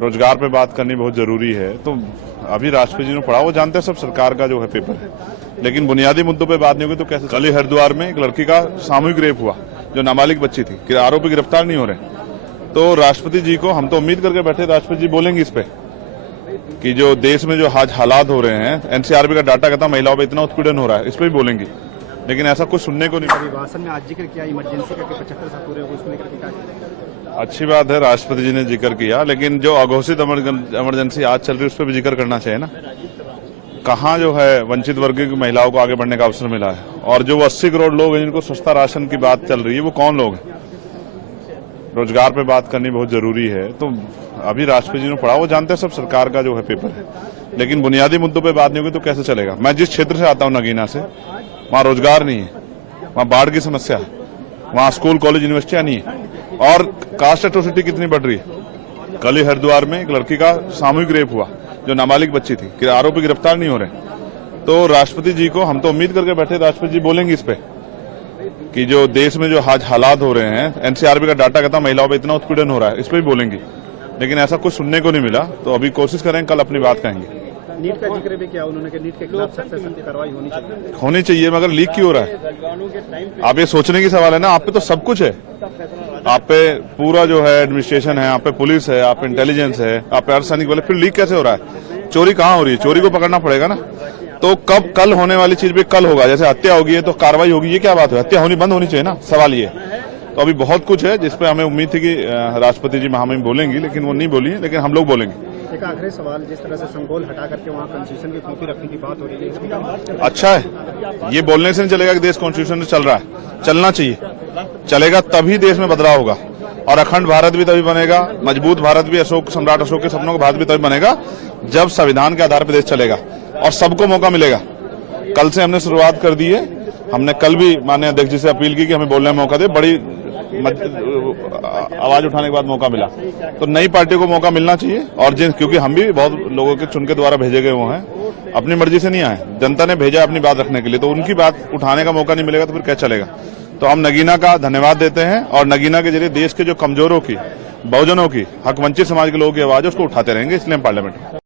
रोजगार पे बात करनी बहुत जरूरी है। तो अभी राष्ट्रपति जी ने पढ़ा, वो जानते हैं सब सरकार का जो है पेपर है, लेकिन बुनियादी मुद्दों पे बात नहीं होगी तो कैसे। कल ही हरिद्वार में एक लड़की का सामूहिक रेप हुआ, जो नाबालिग बच्ची थी, कि आरोपी गिरफ्तार नहीं हो रहे। तो राष्ट्रपति जी को हम तो उम्मीद करके बैठे, राष्ट्रपति जी बोलेंगे इस पे कि जो देश में जो आज हालात हो रहे हैं, एनसीआरबी का डाटा कहता है महिलाओं पर इतना उत्पीड़न हो रहा है, इस पर भी बोलेंगे, लेकिन ऐसा कुछ सुनने को नहीं। अभिभाषण में आज जिक्र किया इमरजेंसी का 75 साल पूरे, उसको लेकर क्या? अच्छी बात है, राष्ट्रपति जी ने जिक्र किया, लेकिन जो अघोषित इमरजेंसी आज चल रही है उस पर भी जिक्र करना चाहिए ना। कहाँ जो है वंचित वर्ग की महिलाओं को आगे बढ़ने का अवसर मिला है, और जो 80 करोड़ लोग हैं जिनको सस्ता राशन की बात चल रही है, वो कौन लोग हैं। रोजगार पे बात करनी बहुत जरूरी है। तो अभी राष्ट्रपति जी ने पढ़ा, वो जानते हैं सब सरकार का जो है पेपर है, लेकिन बुनियादी मुद्दों पे बात नहीं होगी तो कैसे चलेगा। मैं जिस क्षेत्र से आता हूँ नगीना से, वहाँ रोजगार नहीं है, वहाँ बाढ़ की समस्या है, वहाँ स्कूल कॉलेज यूनिवर्सिटियां नहीं है, और कास्ट एट्रोसिटी कितनी बढ़ रही है। कल ही हरिद्वार में एक लड़की का सामूहिक रेप हुआ, जो नाबालिग बच्ची थी, कि आरोपी गिरफ्तार नहीं हो रहे। तो राष्ट्रपति जी को हम तो उम्मीद करके बैठे, राष्ट्रपति जी बोलेंगे इस पे कि जो देश में जो आज हालात हो रहे हैं, एनसीआरबी का डाटा कहता है महिलाओं पर इतना उत्पीड़न हो रहा है, इस पर भी बोलेंगे, लेकिन ऐसा कुछ सुनने को नहीं मिला। तो अभी कोशिश करें, कल अपनी बात कहेंगे। नीट का जिक्र भी किया उन्होंने कि नीट के खिलाफ सख्त कार्रवाई होनी चाहिए, मगर लीक क्यों हो रहा है। आप ये सोचने की सवाल है ना, आप पे तो सब कुछ है, आप पे पूरा जो है एडमिनिस्ट्रेशन है, आप पे पुलिस है, आप पे इंटेलिजेंस है, आप पे अर्धसैनिक बल, फिर लीक कैसे हो रहा है। चोरी कहाँ हो रही है, चोरी को पकड़ना पड़ेगा ना। तो कब कल होने वाली चीज भी कल होगा, जैसे हत्या होगी है तो कार्रवाई होगी, ये क्या बात है। हत्या होनी बंद होनी चाहिए ना, सवाल ये। तो अभी बहुत कुछ है जिसपे हमें उम्मीद थी कि राष्ट्रपति जी महामहिम बोलेंगी, लेकिन वो नहीं बोली, लेकिन हम लोग बोलेंगे। एक आखिरी सवाल, जिस तरह से संगोल हटा करके वहाँ कॉन्स्टिट्यूशन की कॉपी रखने की बात हो रही है, इसकी अच्छा है, ये बोलने से नहीं चलेगा कि देश कॉन्स्टिट्यूशन से चल रहा है, चलना चाहिए। चलेगा तभी देश में बदलाव होगा, और अखंड भारत भी तभी बनेगा, मजबूत भारत भी, सम्राट अशोक के सपनों का भारत भी तभी बनेगा जब संविधान के आधार पर देश चलेगा और सबको मौका मिलेगा। कल से हमने शुरुआत कर दी है, हमने कल भी माननीय अध्यक्ष जी से अपील की कि हमें बोलने में मौका दे, बड़ी आवाज उठाने के बाद मौका मिला। तो नई पार्टी को मौका मिलना चाहिए, और क्योंकि हम भी बहुत लोगों के चुन के द्वारा भेजे गए हुए हैं, अपनी मर्जी से नहीं आए, जनता ने भेजा अपनी बात रखने के लिए, तो उनकी बात उठाने का मौका नहीं मिलेगा तो फिर क्या चलेगा। तो हम नगीना का धन्यवाद देते हैं, और नगीना के जरिए देश के जो कमजोरों की, बहुजनों की, हक वंचित समाज के लोगों की आवाज है उसको उठाते रहेंगे, इसलिए हम पार्लियामेंट